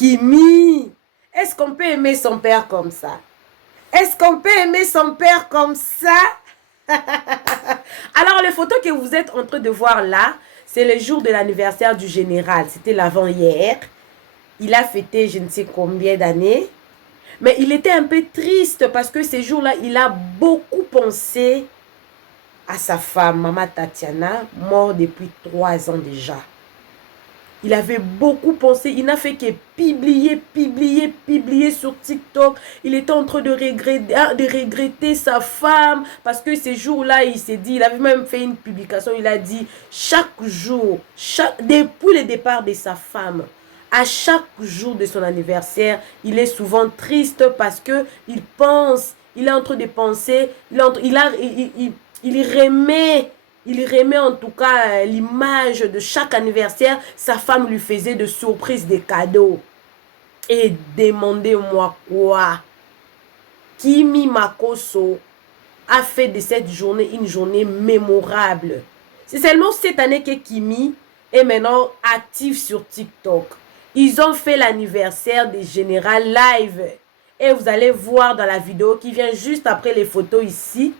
Kimi, est-ce qu'on peut aimer son père comme ça? Est-ce qu'on peut aimer son père comme ça? Alors, les photos que vous êtes en train de voir là, c'est le jour de l'anniversaire du général. C'était l'avant-hier. Il a fêté je ne sais combien d'années. Mais il était un peu triste parce que ces jours-là, il a beaucoup pensé à sa femme, Maman Tatiana, morte depuis 3 ans déjà. Il avait beaucoup pensé, il n'a fait que publier sur TikTok. Il était en train de regretter sa femme parce que ces jours-là, il s'est dit, il avait même fait une publication, il a dit, chaque jour, depuis le départ de sa femme, à chaque jour de son anniversaire, il est souvent triste parce que il pense, il est en train de penser, il remet en tout cas l'image de chaque anniversaire. Sa femme lui faisait de surprises des cadeaux. Et demandez-moi quoi? Kimi Makosso a fait de cette journée une journée mémorable. C'est seulement cette année que Kimi est maintenant actif sur TikTok. Ils ont fait l'anniversaire des Général live. Et vous allez voir dans la vidéo qui vient juste après les photos ici.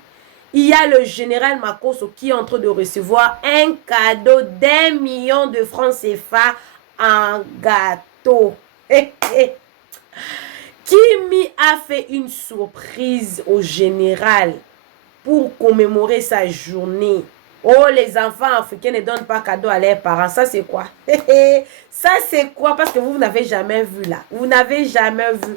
Il y a le général Makosso qui est en train de recevoir un cadeau d'1 million de francs CFA en gâteau. Kimi a fait une surprise au général pour commémorer sa journée. Oh, les enfants africains ne donnent pas cadeau à leurs parents. Ça, c'est quoi? Ça, c'est quoi? Parce que vous n'avez jamais vu là. Vous n'avez jamais vu.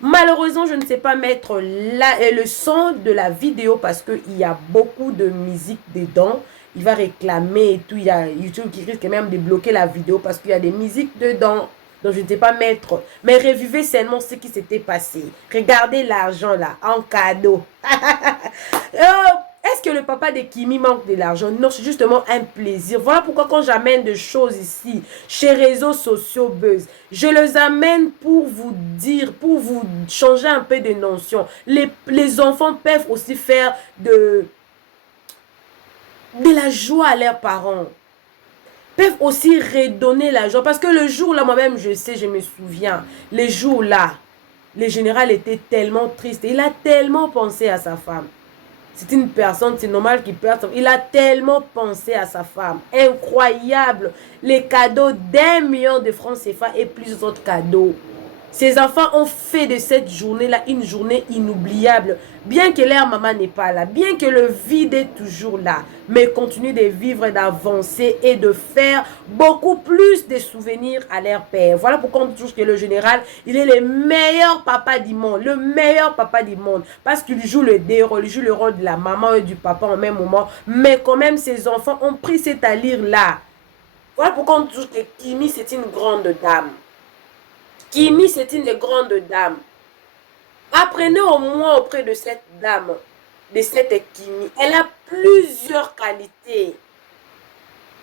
Malheureusement, je ne sais pas mettre le son de la vidéo parce qu'il y a beaucoup de musique dedans. Il va réclamer et tout. Il y a YouTube qui risque même de bloquer la vidéo parce qu'il y a des musiques dedans. Donc, je ne sais pas mettre. Mais revivez seulement ce qui s'était passé. Regardez l'argent là, en cadeau. Est-ce que le papa de Kimi manque de l'argent? Non, c'est justement un plaisir. Voilà pourquoi quand j'amène des choses ici, chez Réseaux Sociaux Buzz, je les amène pour vous dire, pour vous changer un peu de notion. Les enfants peuvent aussi faire de la joie à leurs parents. Peuvent aussi redonner la joie. Parce que le jour là, moi-même, je sais, je me souviens, les jours là, le général était tellement triste. Il a tellement pensé à sa femme. C'est une personne, c'est normal qu'il perde. Il a tellement pensé à sa femme. Incroyable. Les cadeaux d'1 million de francs CFA et plusieurs autres cadeaux. Ces enfants ont fait de cette journée-là une journée inoubliable. Bien que leur maman n'est pas là, bien que le vide est toujours là, mais continuent de vivre, d'avancer et de faire beaucoup plus de souvenirs à leur père. Voilà pourquoi on dit toujours que le général, il est le meilleur papa du monde, le meilleur papa du monde. Parce qu'il joue le deux rôles, il joue le rôle de la maman et du papa en même moment. Mais quand même, ses enfants ont pris cet allure-là. Voilà pourquoi on dit toujours que Kimi, c'est une grande dame. Kimi, c'est une grande dame. Apprenez au moins auprès de cette dame, de cette Kimi. Elle a plusieurs qualités.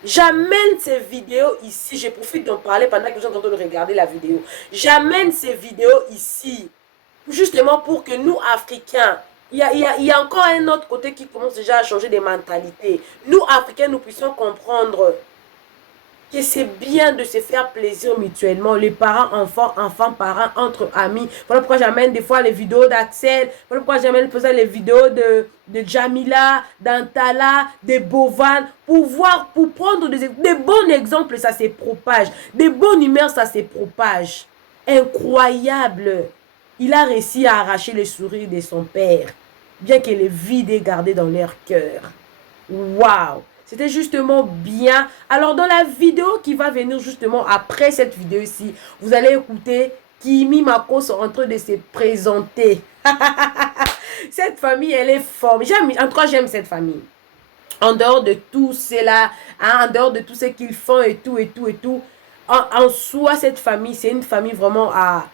J'amène ces vidéos ici. Je profite d'en parler pendant que vous êtes en train de regarder la vidéo. J'amène ces vidéos ici, justement pour que nous, Africains, il y a encore un autre côté qui commence déjà à changer des mentalités. Nous, Africains, nous puissions comprendre que c'est bien de se faire plaisir mutuellement, les parents, enfants, parents, entre amis. Voilà pourquoi j'amène des fois les vidéos d'Axel, voilà pourquoi j'amène les vidéos de Jamila, d'Antala, de Bovan, pour prendre des bons exemples, ça se propage. Des bonnes humeurs, ça se propage. Incroyable. Il a réussi à arracher le sourire de son père, bien que le vide est gardé dans leur cœur. Waouh! C'était justement bien. Alors, dans la vidéo qui va venir justement après cette vidéo ici, vous allez écouter Kimi Makosso en train de se présenter. Cette famille, elle est formidable. En tout cas, j'aime cette famille. En dehors de tout cela, hein, en dehors de tout ce qu'ils font et tout. En soi, cette famille, c'est une famille vraiment à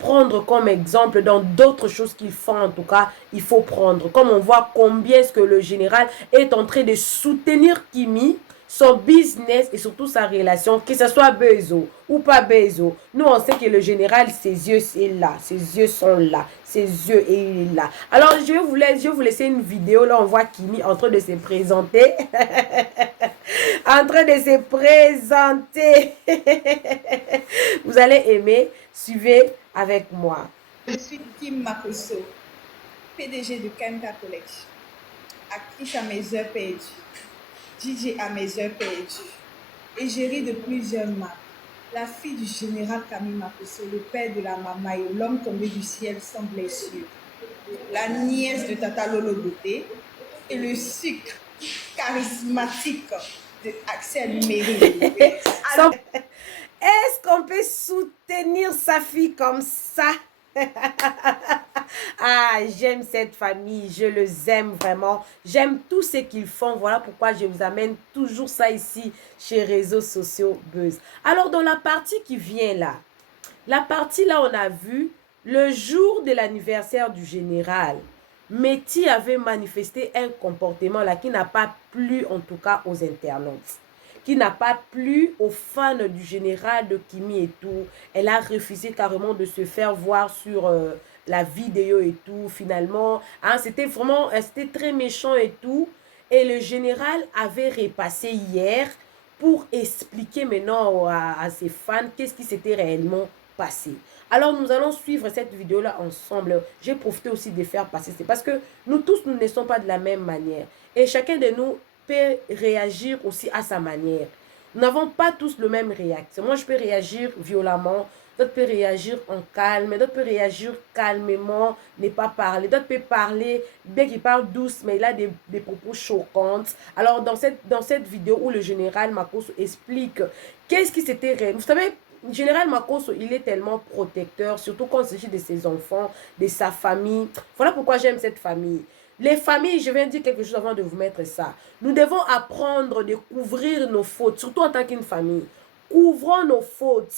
prendre comme exemple dans d'autres choses qu'ils font. En tout cas, il faut prendre. Comme on voit combien est-ce que le général est en train de soutenir Kimi, son business et surtout sa relation, que ce soit Bezo ou pas Bezo. Nous, on sait que le général, ses yeux, c'est là. Ses yeux sont là. Ses yeux, et il est là. Alors, je vais vous laisser une vidéo. Là, on voit Kimi en train de se présenter. En train de se présenter. Vous allez aimer. Suivez avec moi. Je suis Kim Makosso, PDG de Kanka Collection, actrice à mes heures perdues, DJ à mes heures perdues, égérie de plusieurs marques. La fille du général Camille Makosso, le père de la Mamayo, l'homme tombé du ciel sans blessure, la nièce de Tata Lolo Beauté et le sucre charismatique de Axel Méry. Est-ce qu'on peut soutenir sa fille comme ça? Ah, j'aime cette famille, je les aime vraiment. J'aime tout ce qu'ils font. Voilà pourquoi je vous amène toujours ça ici chez Réseaux Sociaux Buzz. Alors, dans la partie qui vient là, on a vu le jour de l'anniversaire du général. Métis avait manifesté un comportement là qui n'a pas plu en tout cas aux internautes, qui n'a pas plu aux fans du général de Kimi et tout. Elle a refusé carrément de se faire voir sur la vidéo et tout. Finalement, hein, c'était vraiment, c'était très méchant et tout. Et le général avait repassé hier pour expliquer maintenant à ses fans qu'est-ce qui s'était réellement passé. Alors, nous allons suivre cette vidéo-là ensemble. J'ai profité aussi de faire passer. C'est parce que nous tous, nous ne sommes pas de la même manière. Et chacun de nous peut réagir aussi à sa manière. Nous n'avons pas tous le même réaction. Moi, je peux réagir violemment. D'autres peuvent réagir en calme. D'autres peuvent réagir calmement, ne pas parler. D'autres peuvent parler, bien qu'il parle douce, mais il a des propos choquants. Alors, dans cette vidéo où le général Makosso explique qu'est-ce qui s'était réel. Vous savez, le général Makosso, il est tellement protecteur, surtout quand il s'agit de ses enfants, de sa famille. Voilà pourquoi j'aime cette famille. Les familles, je viens dire quelque chose avant de vous mettre ça. Nous devons apprendre de couvrir nos fautes, surtout en tant qu'une famille. Couvrons nos fautes.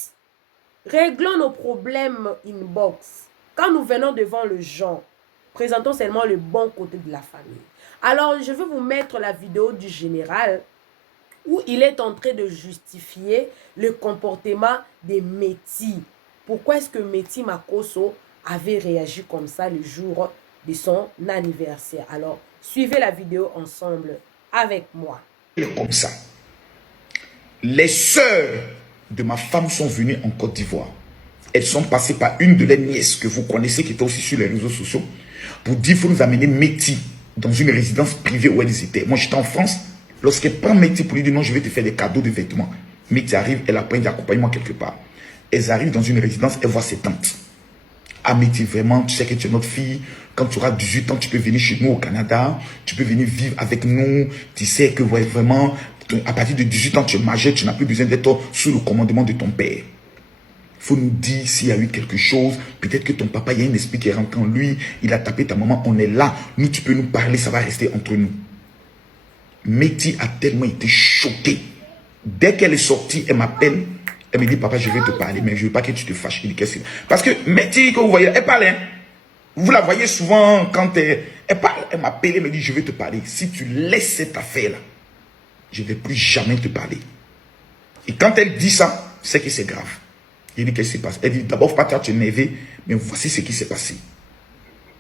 Réglons nos problèmes inbox. Quand nous venons devant le gens, présentons seulement le bon côté de la famille. Alors, je vais vous mettre la vidéo du général où il est en train de justifier le comportement des Métis. Pourquoi est-ce que Métis Makosso avait réagi comme ça le jour de son anniversaire? Alors, suivez la vidéo ensemble avec moi. Comme ça. Les sœurs de ma femme sont venues en Côte d'Ivoire. Elles sont passées par une de leurs nièces que vous connaissez, qui était aussi sur les réseaux sociaux, pour dire qu'il faut nous amener Métis dans une résidence privée où elles étaient. Moi, j'étais en France. Lorsqu'elle prend Métis pour lui dire non, je vais te faire des cadeaux de vêtements. Métis arrive, elle a pris d'accompagnement quelque part. Elles arrivent dans une résidence, elle voit ses tantes. Ah, Métis, vraiment, tu sais que tu es notre fille. Quand tu auras 18 ans, tu peux venir chez nous au Canada. Tu peux venir vivre avec nous. Tu sais que ouais, vraiment, à partir de 18 ans, tu es majeur, tu n'as plus besoin d'être sous le commandement de ton père. Il faut nous dire s'il y a eu quelque chose. Peut-être que ton papa, il y a un esprit qui est rentré en lui. Il a tapé ta maman, on est là. Nous, tu peux nous parler, ça va rester entre nous. Métis a tellement été choquée. Dès qu'elle est sortie, elle m'appelle. Elle me dit, papa, je vais te parler, mais je ne veux pas que tu te fâches. Il dit, qu'est-ce que c'est? Parce que Métis, que vous voyez, elle parle. Hein? Vous la voyez souvent quand elle parle. Elle m'appelle, elle me dit, je vais te parler. Si tu laisses cette affaire-là, je ne vais plus jamais te parler. Et quand elle dit ça, c'est que c'est grave. Il dit, qu'est-ce qui se passe? Elle dit, d'abord, pas tu énervé, mais voici ce qui s'est passé.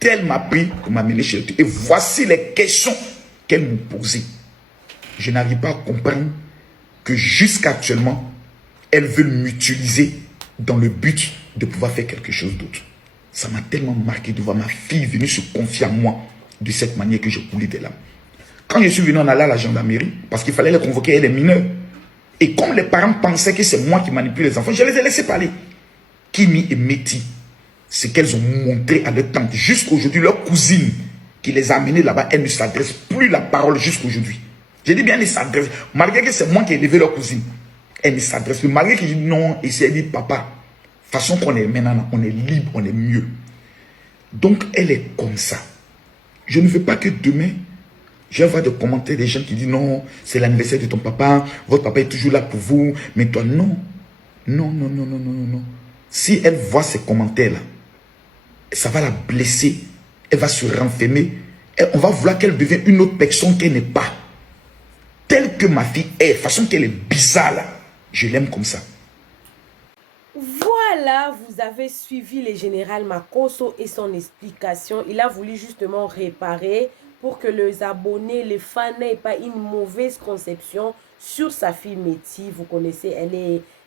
Elle m'a pris pour m'amener chez elle. Et voici les questions qu'elle me posait. Je n'arrive pas à comprendre que jusqu'à actuellement, elles veulent m'utiliser dans le but de pouvoir faire quelque chose d'autre. Ça m'a tellement marqué de voir ma fille venir se confier à moi de cette manière que j'ai coulé des larmes. Quand je suis venu, on allait à la gendarmerie parce qu'il fallait les convoquer, elle est mineure. Et comme les parents pensaient que c'est moi qui manipule les enfants, je les ai laissés parler. Kimi et Métis, c'est qu'elles ont montré à leur tante. Jusqu'aujourd'hui, leur cousine qui les a amenées là-bas, elle ne s'adresse plus la parole jusqu'aujourd'hui. J'ai dit bien, elle ne s'adresse. Malgré que c'est moi qui ai élevé leur cousine, elle ne s'adresse plus. Malgré qu'il dit non, et elle dit papa, façon qu'on est maintenant, on est libre, on est mieux. Donc, elle est comme ça. Je ne veux pas que demain, je vais voir des commentaires des gens qui disent non, c'est l'anniversaire de ton papa, votre papa est toujours là pour vous, mais toi, non. Non, non, non, non, non, non, non. Si elle voit ces commentaires-là, ça va la blesser, elle va se renfermer, on va vouloir qu'elle devienne une autre personne qu'elle n'est pas. Telle que ma fille est, façon qu'elle est bizarre là, je l'aime comme ça. Voilà, vous avez suivi le général Makosso et son explication. Il a voulu justement réparer pour que les abonnés, les fans n'aient pas une mauvaise conception sur sa fille Métis. Vous connaissez,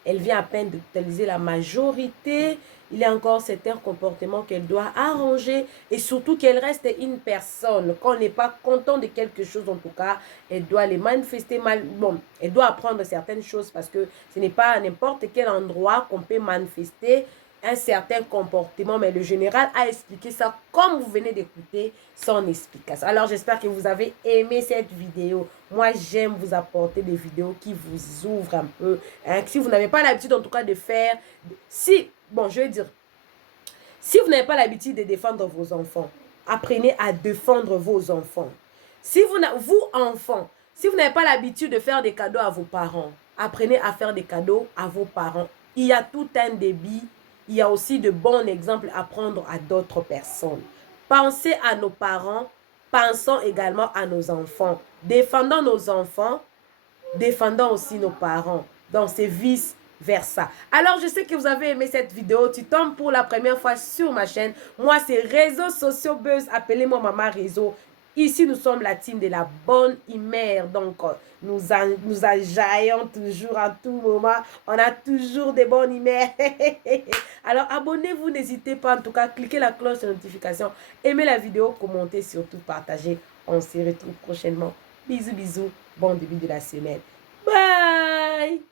Elle vient à peine d'utiliser la majorité. Il y a encore certains comportements qu'elle doit arranger et surtout qu'elle reste une personne. Quand on n'est pas content de quelque chose, en tout cas, elle doit les manifester mal. Bon, elle doit apprendre certaines choses parce que ce n'est pas à n'importe quel endroit qu'on peut manifester un certain comportement, mais le général a expliqué ça comme vous venez d'écouter son explication. Alors j'espère que vous avez aimé cette vidéo. Moi j'aime vous apporter des vidéos qui vous ouvrent un peu, hein. Si vous n'avez pas l'habitude en tout cas de faire, bon je vais dire, si vous n'avez pas l'habitude de défendre vos enfants, apprenez à défendre vos enfants. Si vous enfants, si vous n'avez pas l'habitude de faire des cadeaux à vos parents, apprenez à faire des cadeaux à vos parents. Il y a tout un débit. Il y a aussi de bons exemples à prendre à d'autres personnes. Pensez à nos parents, pensons également à nos enfants. Défendons nos enfants, défendons aussi nos parents. Donc, c'est vice-versa. Alors, je sais que vous avez aimé cette vidéo. Tu tombes pour la première fois sur ma chaîne. Moi, c'est Réseaux Sociaux Buzz. Appelez-moi Maman Réseau. Ici, nous sommes la team de la bonne humeur. Donc, nous ajaillons toujours à tout moment. On a toujours des bonnes humeurs. Alors, abonnez-vous, n'hésitez pas. En tout cas, cliquez la cloche de notification. Aimez la vidéo, commentez, surtout partagez. On se retrouve prochainement. Bisous, bisous. Bon début de la semaine. Bye!